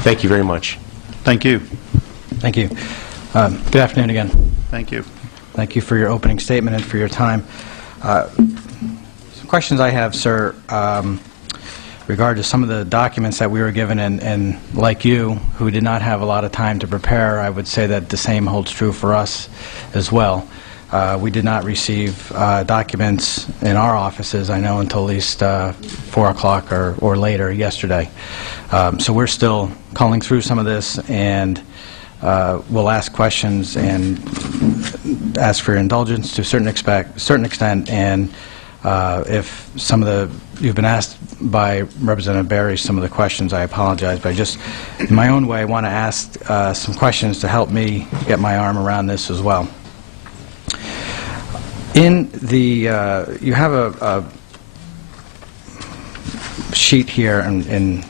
Thank you very much. Thank you. Thank you. Good afternoon again. Thank you. Thank you for your opening statement and for your time. Some questions I have, sir, regard to some of the documents that we were given, and like you, who did not have a lot of time to prepare, I would say that the same holds true for us as well. We did not receive documents in our offices, I know, until at least 4 o'clock or later yesterday. So we're still culling through some of this, and we'll ask questions and ask for your indulgence to a certain extent, and if some of you've been asked by Representative Berry some of the questions, I apologize, but I just, in my own way, want to ask some questions to help me get my arm around this as well. In the, you have a sheet here in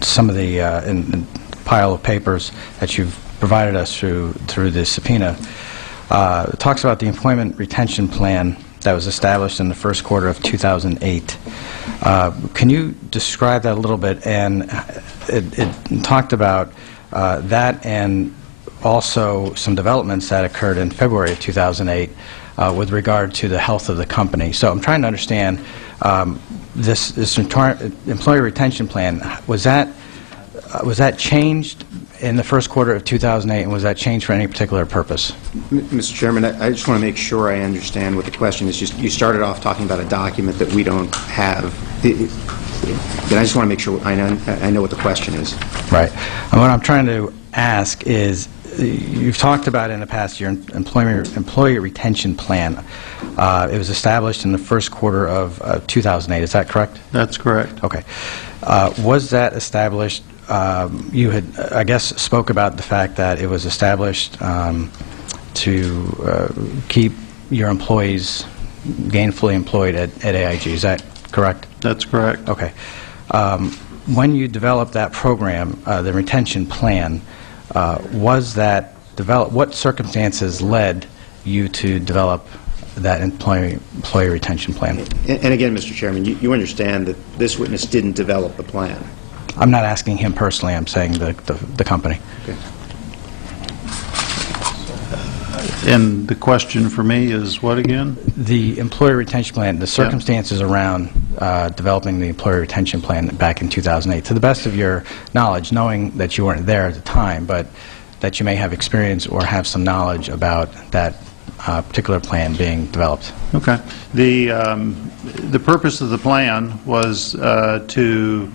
some of the in pile of papers that you've provided us through the subpoena. It talks about the employment retention plan that was established in the first quarter of 2008. Can you describe that a little bit? And it talked about that, and also some developments that occurred in February of 2008 with regard to the health of the company. So I'm trying to understand this employee retention plan. Was that changed in the first quarter of 2008, and was that changed for any particular purpose? Mr. Chairman, I just want to make sure I understand what the question is. You started off talking about a document that we don't have. Then I just want to make sure I know what the question is. Right. And what I'm trying to ask is, you've talked about in the past your employee retention plan. It was established in the first quarter of 2008. Is that correct? That's correct. Okay. Was that established? You had, I guess, spoke about the fact that it was established to keep your employees gainfully employed at AIG. Is that correct? That's correct. Okay. When you developed that program, the retention plan, was that developed? What circumstances led you to develop that employee retention plan? And again, Mr. Chairman, you understand that this witness didn't develop the plan. I'm not asking him personally. I'm saying the company. Okay. And the question for me is what again? The employee retention plan, the circumstances around developing the employee retention plan back in 2008. To the best of your knowledge, knowing that you weren't there at the time, but that you may have experience or have some knowledge about that particular plan being developed. Okay. The purpose of the plan was to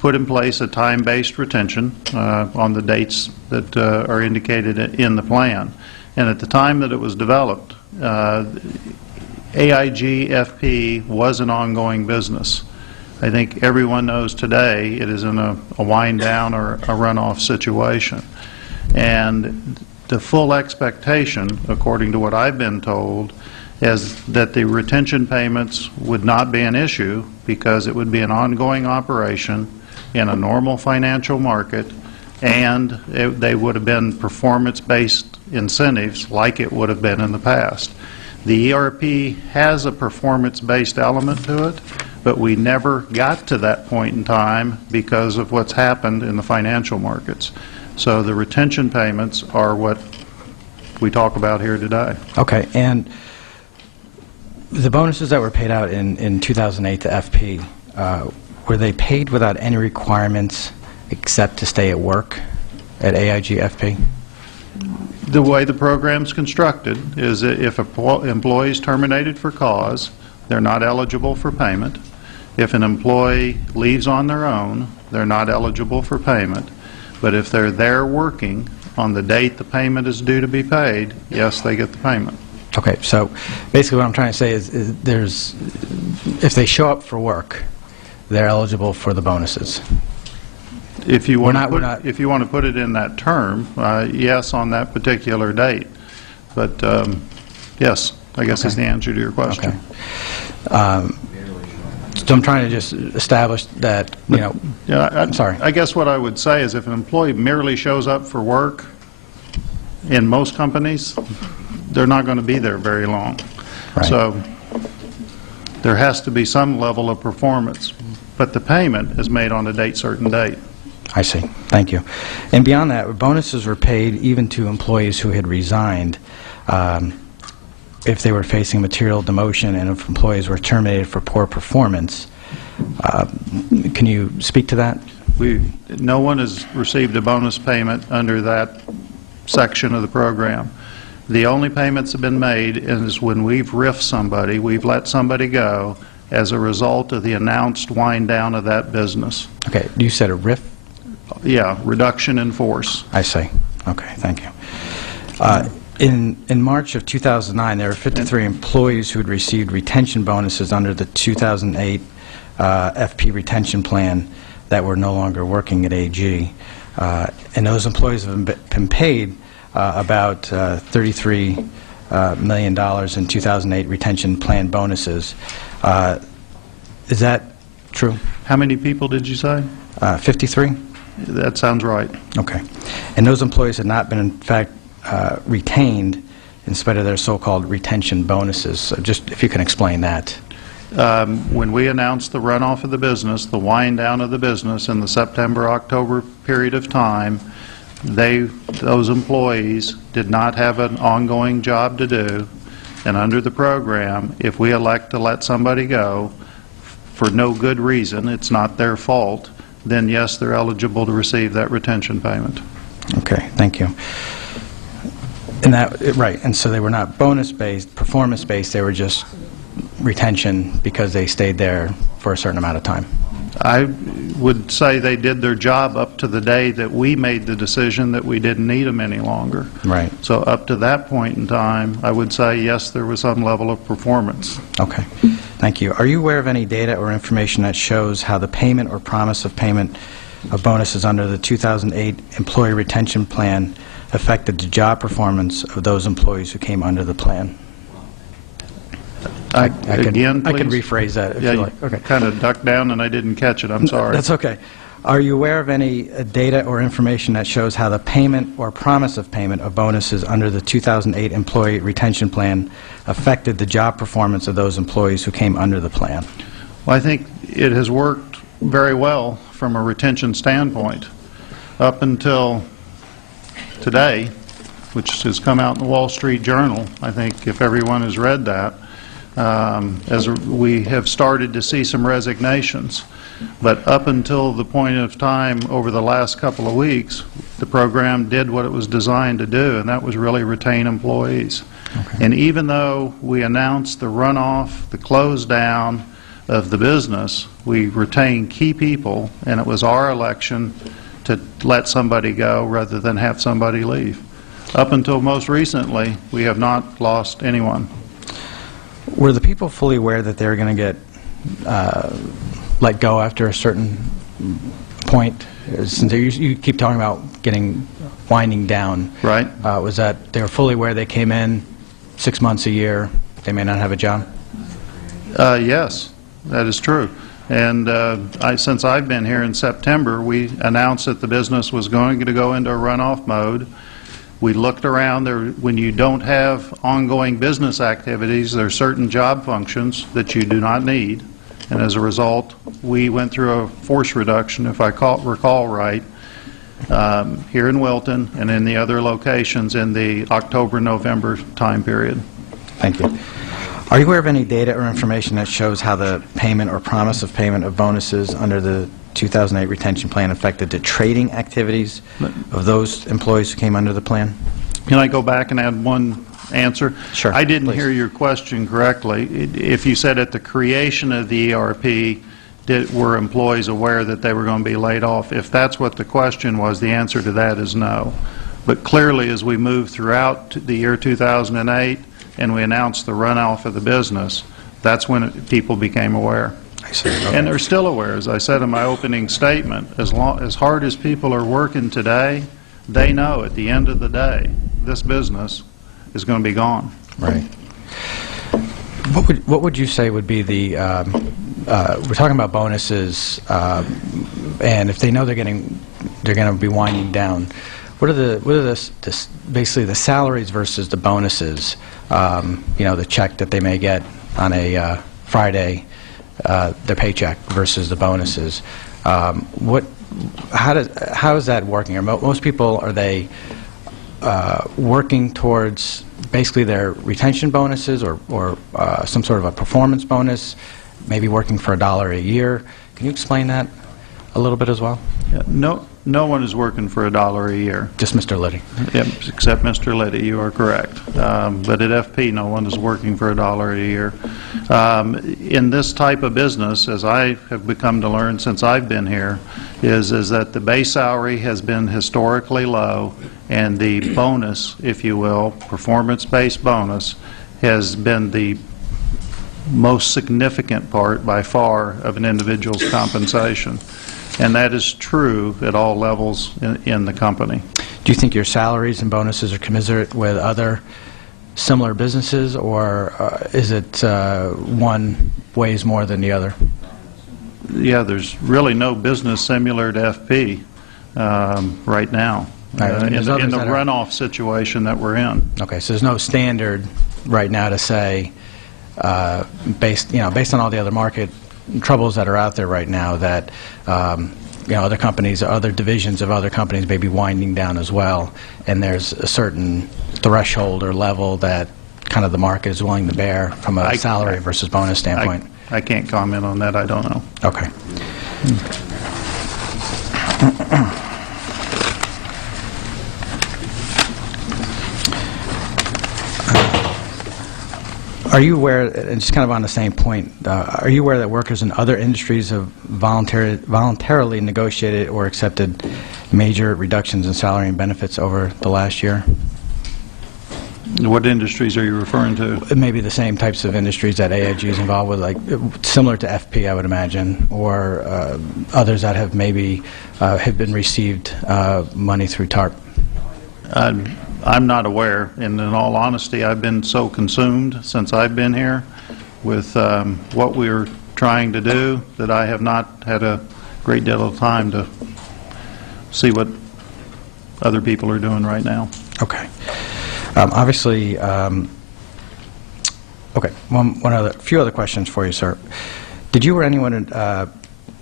put in place a time-based retention on the dates that are indicated in the plan. And at the time that it was developed, AIG FP was an ongoing business. I think everyone knows today it is in a wind down or a runoff situation. And the full expectation, according to what I've been told, is that the retention payments would not be an issue because it would be an ongoing operation in a normal financial market, and they would have been performance-based incentives like it would have been in the past. The ERP has a performance-based element to it, but we never got to that point in time because of what's happened in the financial markets. So the retention payments are what we talk about here today. Okay. And the bonuses that were paid out in 2008 to FP, were they paid without any requirements except to stay at work at AIG FP? The way the program's constructed is that if an employee is terminated for cause, they're not eligible for payment. If an employee leaves on their own, they're not eligible for payment. But if they're there working on the date the payment is due to be paid, yes, they get the payment. Okay. So basically what I'm trying to say is if they show up for work, they're eligible for the bonuses. If you want to put it in that term, yes, on that particular date. But yes, I guess is the answer to your question. Okay. So I'm trying to just establish that, you know. Yeah, I'm sorry. I guess what I would say is if an employee merely shows up for work, in most companies, they're not going to be there very long. Right. So there has to be some level of performance, but the payment is made on a certain date. I see. Thank you. And beyond that, bonuses were paid even to employees who had resigned if they were facing material demotion and if employees were terminated for poor performance. Can you speak to that? No one has received a bonus payment under that section of the program. The only payments that have been made is when we've riffed somebody, we've let somebody go as a result of the announced wind down of that business. Okay. You said a RIF? Yeah, reduction in force. I see. Okay. Thank you. In March of 2009, there were 53 employees who had received retention bonuses under the 2008 FP retention plan that were no longer working at AG. And those employees have been paid about $33 million in 2008 retention plan bonuses. Is that true? How many people did you say? 53? That sounds right. Okay. And those employees had not been, in fact, retained in spite of their so-called retention bonuses. So just if you can explain that. When we announced the runoff of the business, the wind down of the business in the September-October period of time, those employees did not have an ongoing job to do, and under the program, if we elect to let somebody go for no good reason, it's not their fault, then yes, they're eligible to receive that retention payment. Okay, thank you. And that, right, and so they were not bonus-based, performance-based, they were just retention because they stayed there for a certain amount of time. I would say they did their job up to the day that we made the decision that we didn't need them any longer. Right. So up to that point in time, I would say, yes, there was some level of performance. Okay. Thank you. Are you aware of any data or information that shows how the payment or promise of payment of bonuses under the 2008 Employee Retention Plan affected the job performance of those employees who came under the plan? Again, please? I could rephrase that if Yeah, you like. Okay. kind of ducked down and I didn't catch it. I'm sorry. That's okay. Are you aware of any data or information that shows how the payment or promise of payment of bonuses under the 2008 Employee Retention Plan affected the job performance of those employees who came under the plan? Well, I think it has worked very well from a retention standpoint up until today, which has come out in the Wall Street Journal. I think if everyone has read that, as we have started to see some resignations. But up until the point of time over the last couple of weeks, the program did what it was designed to do, and that was really retain employees. Okay. And even though we announced the runoff, the close down of the business, we retained key people, and it was our election to let somebody go rather than have somebody leave. Up until most recently, we have not lost anyone. Were the people fully aware that they were going to get let go after a certain point? Since you keep talking about winding down. Right. Was that they were fully aware they came in 6 months, a year, they may not have a job? Yes, that is true. And since I've been here in September, we announced that the business was going to go into a runoff mode. We looked around. When you don't have ongoing business activities, there are certain job functions that you do not need. And as a result, we went through a force reduction, if I recall right, here in Wilton and in the other locations in the October-November time period. Thank you. Are you aware of any data or information that shows how the payment or promise of payment of bonuses under the 2008 retention plan affected the trading activities of those employees who came under the plan? Can I go back and add one answer? Sure. I didn't please. hear your question correctly. If you said at the creation of the ERP, were employees aware that they were going to be laid off? If that's what the question was, the answer to that is no. But clearly, as we moved throughout the year 2008 and we announced the runoff of the business, that's when people became aware. I see. Okay. And they're still aware. As I said in my opening statement, as hard as people are working today, they know at the end of the day, this business is going to be gone. Right. What would you say would be the, we're talking about bonuses, and if they know they're going to be winding down, what are basically the salaries versus the bonuses, the check that they may get on a Friday, their paycheck versus the bonuses. How is that working? Most people, are they working towards basically their retention bonuses or some sort of a performance bonus, maybe working for $1 a year? Can you explain that a little bit as well? Yeah, no one is working for $1 a year. Just Mr. Liddy. Yep, except Mr. Liddy, you are correct. But at FP, no one is working for $1 a year. In this type of business, as I have become to learn since I've been here, is that the base salary has been historically low, and the bonus, if you will, performance-based bonus, has been the most significant part by far of an individual's compensation. And that is true at all levels in the company. Do you think your salaries and bonuses are commensurate with other similar businesses, or is it one weighs more than the other? Yeah, there's really no business similar to FP right now in the runoff situation that we're in. Okay, so there's no standard right now to say, based on all the other market troubles that are out there right now, that other companies, other divisions of other companies may be winding down as well, and there's a certain threshold or level that kind of the market is willing to bear from a salary versus bonus standpoint. I can't comment on that. I don't know. Okay. Are you aware, and just kind of on the same point, are you aware that workers in other industries have voluntarily negotiated or accepted major reductions in salary and benefits over the last year? What industries are you referring to? Maybe the same types of industries that AIG is involved with, like similar to FP, I would imagine, or others that have maybe have been received money through TARP. I'm not aware, and in all honesty, I've been so consumed since I've been here with what we're trying to do that I have not had a great deal of time to see what other people are doing right now. Okay. Obviously, okay, few other questions for you, sir. Did you or anyone at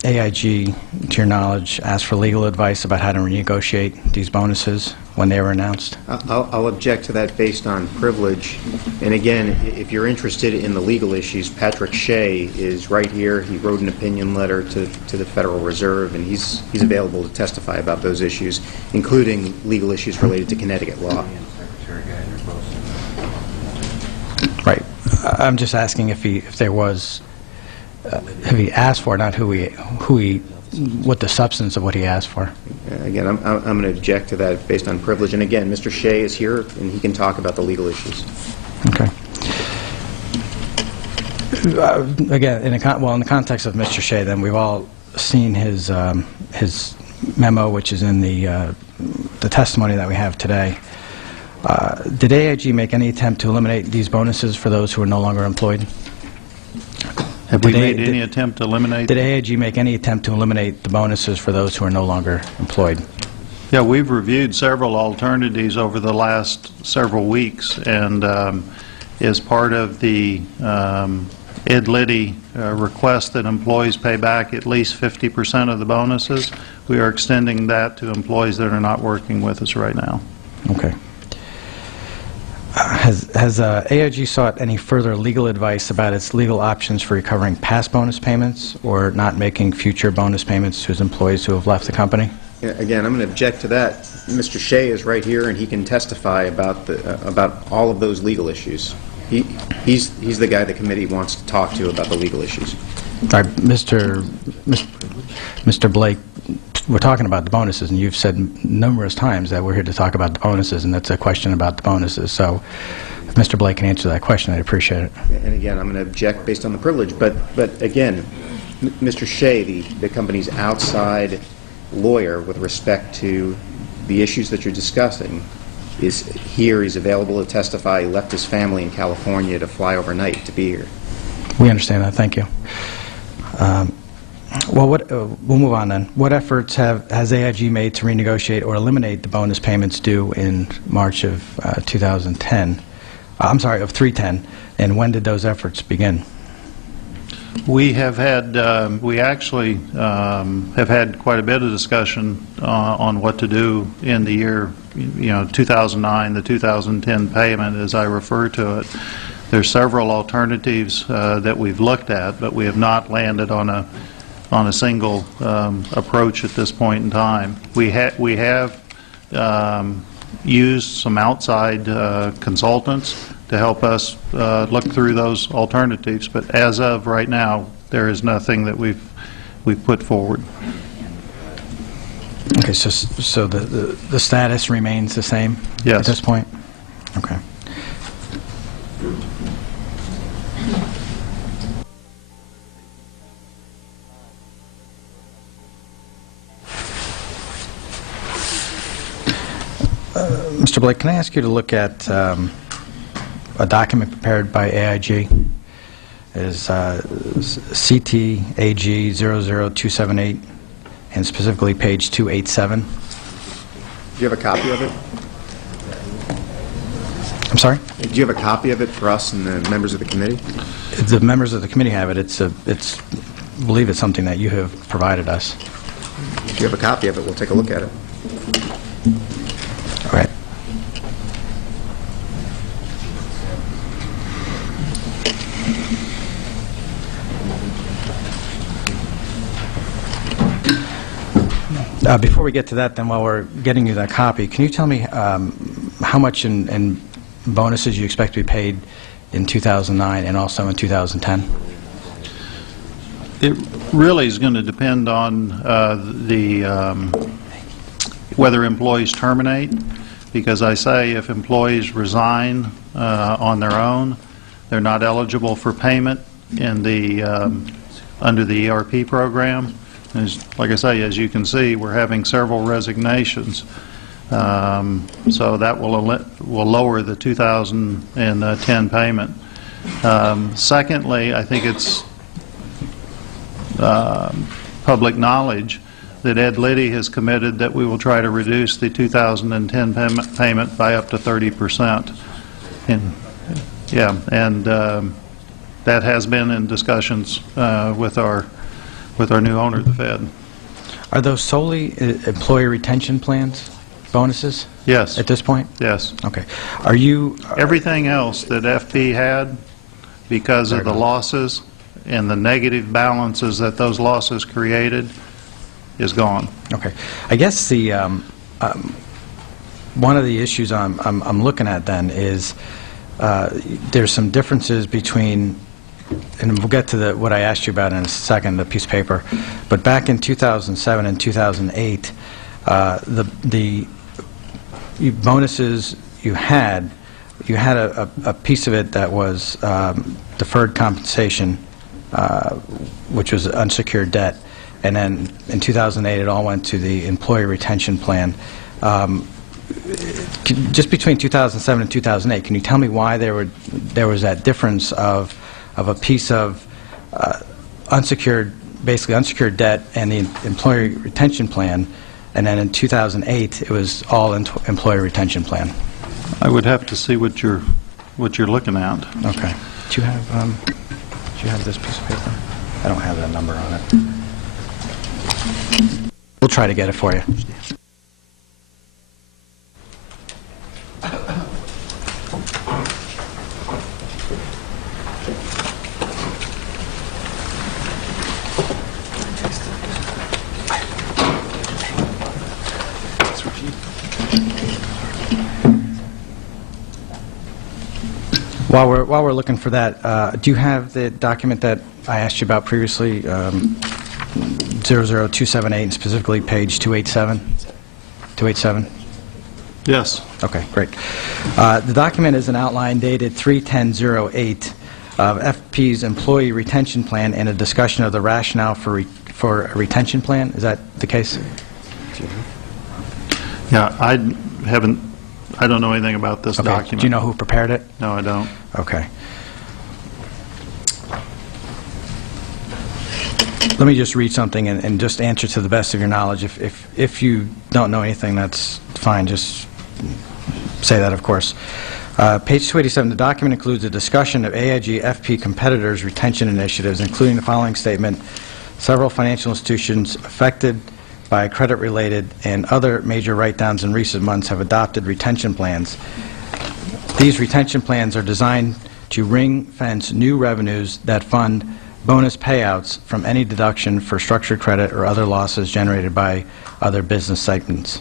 AIG, to your knowledge, ask for legal advice about how to renegotiate these bonuses when they were announced? I'll object to that based on privilege. And again, if you're interested in the legal issues, Patrick Shea is right here. He wrote an opinion letter to the Federal Reserve, and he's available to testify about those issues, including legal issues related to Connecticut law. Right. I'm just asking if there was, have he asked for, not what the substance of what he asked for. Again, I'm going to object to that based on privilege. And again, Mr. Shea is here, and he can talk about the legal issues. Okay. Again, in the context of Mr. Shea, then we've all seen his memo, which is in the testimony that we have today. Did AIG make any attempt to eliminate these bonuses for those who are no longer employed? Have we made any attempt to eliminate? Did AIG make any attempt to eliminate the bonuses for those who are no longer employed? Yeah, we've reviewed several alternatives over the last several weeks, and as part of the Ed Liddy request that employees pay back at least 50% of the bonuses, we are extending that to employees that are not working with us right now. Okay. Has AIG sought any further legal advice about its legal options for recovering past bonus payments or not making future bonus payments to its employees who have left the company? Again, I'm going to object to that. Mr. Shea is right here, and he can testify about all of those legal issues. He's the guy the committee wants to talk to about the legal issues. All right, Mr. Blake, we're talking about the bonuses, and you've said numerous times that we're here to talk about the bonuses, and that's a question about the bonuses. So if Mr. Blake can answer that question, I'd appreciate it. And again, I'm going to object based on the privilege. But again, Mr. Shea, the company's outside lawyer with respect to the issues that you're discussing, is here. He's available to testify. He left his family in California to fly overnight to be here. We understand that. Thank you. Well, we'll move on then. What efforts has AIG made to renegotiate or eliminate the bonus payments due in March of 2010? I'm sorry, of 310. And when did those efforts begin? We have had, we actually have had quite a bit of discussion on what to do in the year, 2009, the 2010 payment, as I refer to it. There's several alternatives that we've looked at, but we have not landed on a single approach at this point in time. We have used some outside consultants to help us look through those alternatives, but as of right now, there is nothing that we've put forward. Okay, so the status remains the same Yes. at this point? Okay. Mr. Blake, can I ask you to look at a document prepared by AIG? It is CTAG 00278, and specifically page 287. Do you have a copy of it? I'm sorry? Do you have a copy of it for us and the members of the committee? The members of the committee have it. I believe it's something that you have provided us. If you have a copy of it, we'll take a look at it. All right. Before we get to that, then, while we're getting you that copy, can you tell me how much in bonuses you expect to be paid in 2009 and also in 2010? It really is going to depend on whether employees terminate, because I say if employees resign on their own, they're not eligible for payment in the under the ERP program. Like I say, as you can see, we're having several resignations, so that will lower the 2010 payment. Secondly, I think it's public knowledge that Ed Liddy has committed that we will try to reduce the 2010 payment by up to 30%. And that has been in discussions with our new owner, the Fed. Are those solely employee retention plans, bonuses? Yes. At this point? Yes. Okay. Are you... Everything else that FP had, because of the losses and the negative balances that those losses created, is gone. Okay. I guess the one of the issues I'm looking at then is there's some differences between, and we'll get to what I asked you about in a second, the piece of paper, but back in 2007 and 2008, the bonuses you had a piece of it that was deferred compensation, which was unsecured debt, and then in 2008 it all went to the employee retention plan. Just between 2007 and 2008, can you tell me why there was that difference of a piece of basically unsecured debt and the employee retention plan, and then in 2008 it was all employee retention plan? I would have to see what you're looking at. Okay. Do you have this piece of paper? I don't have that number on it. We'll try to get it for you. While we're looking for that, do you have the document that I asked you about previously, 00278, and specifically page 287? 287? Yes. Okay, great. The document is an outline dated 3/10/08 of FP's employee retention plan and a discussion of the rationale for a retention plan. Is that the case? Yeah, I don't know anything about this Okay. document. Do you know who prepared it? No, I don't. Okay. Let me just read something and just answer to the best of your knowledge. If you don't know anything, that's fine. Just say that, of course. Page 287, the document includes a discussion of AIG FP competitors' retention initiatives, including the following statement: several financial institutions affected by credit-related and other major write-downs in recent months have adopted retention plans. These retention plans are designed to ring-fence new revenues that fund bonus payouts from any deduction for structured credit or other losses generated by other business segments.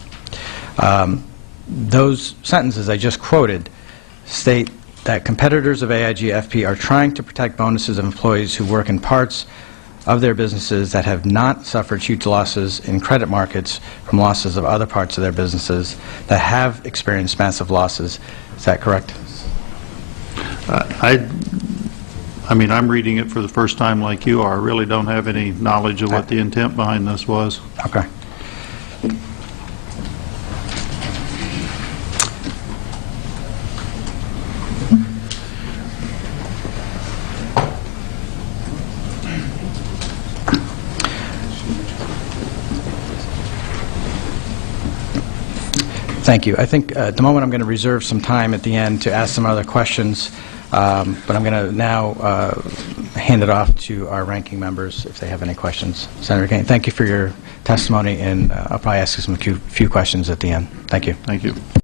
Those sentences I just quoted state that competitors of AIG FP are trying to protect bonuses of employees who work in parts of their businesses that have not suffered huge losses in credit markets from losses of other parts of their businesses that have experienced massive losses. Is that correct? I mean, I'm reading it for the first time like you are. I really don't have any knowledge of what the intent behind this was. Okay. Thank you. I think at the moment I'm going to reserve some time at the end to ask some other questions, but I'm going to now hand it off to our ranking members if they have any questions. Senator Kane, thank you for your testimony, and I'll probably ask you some few questions at the end. Thank you. Thank you.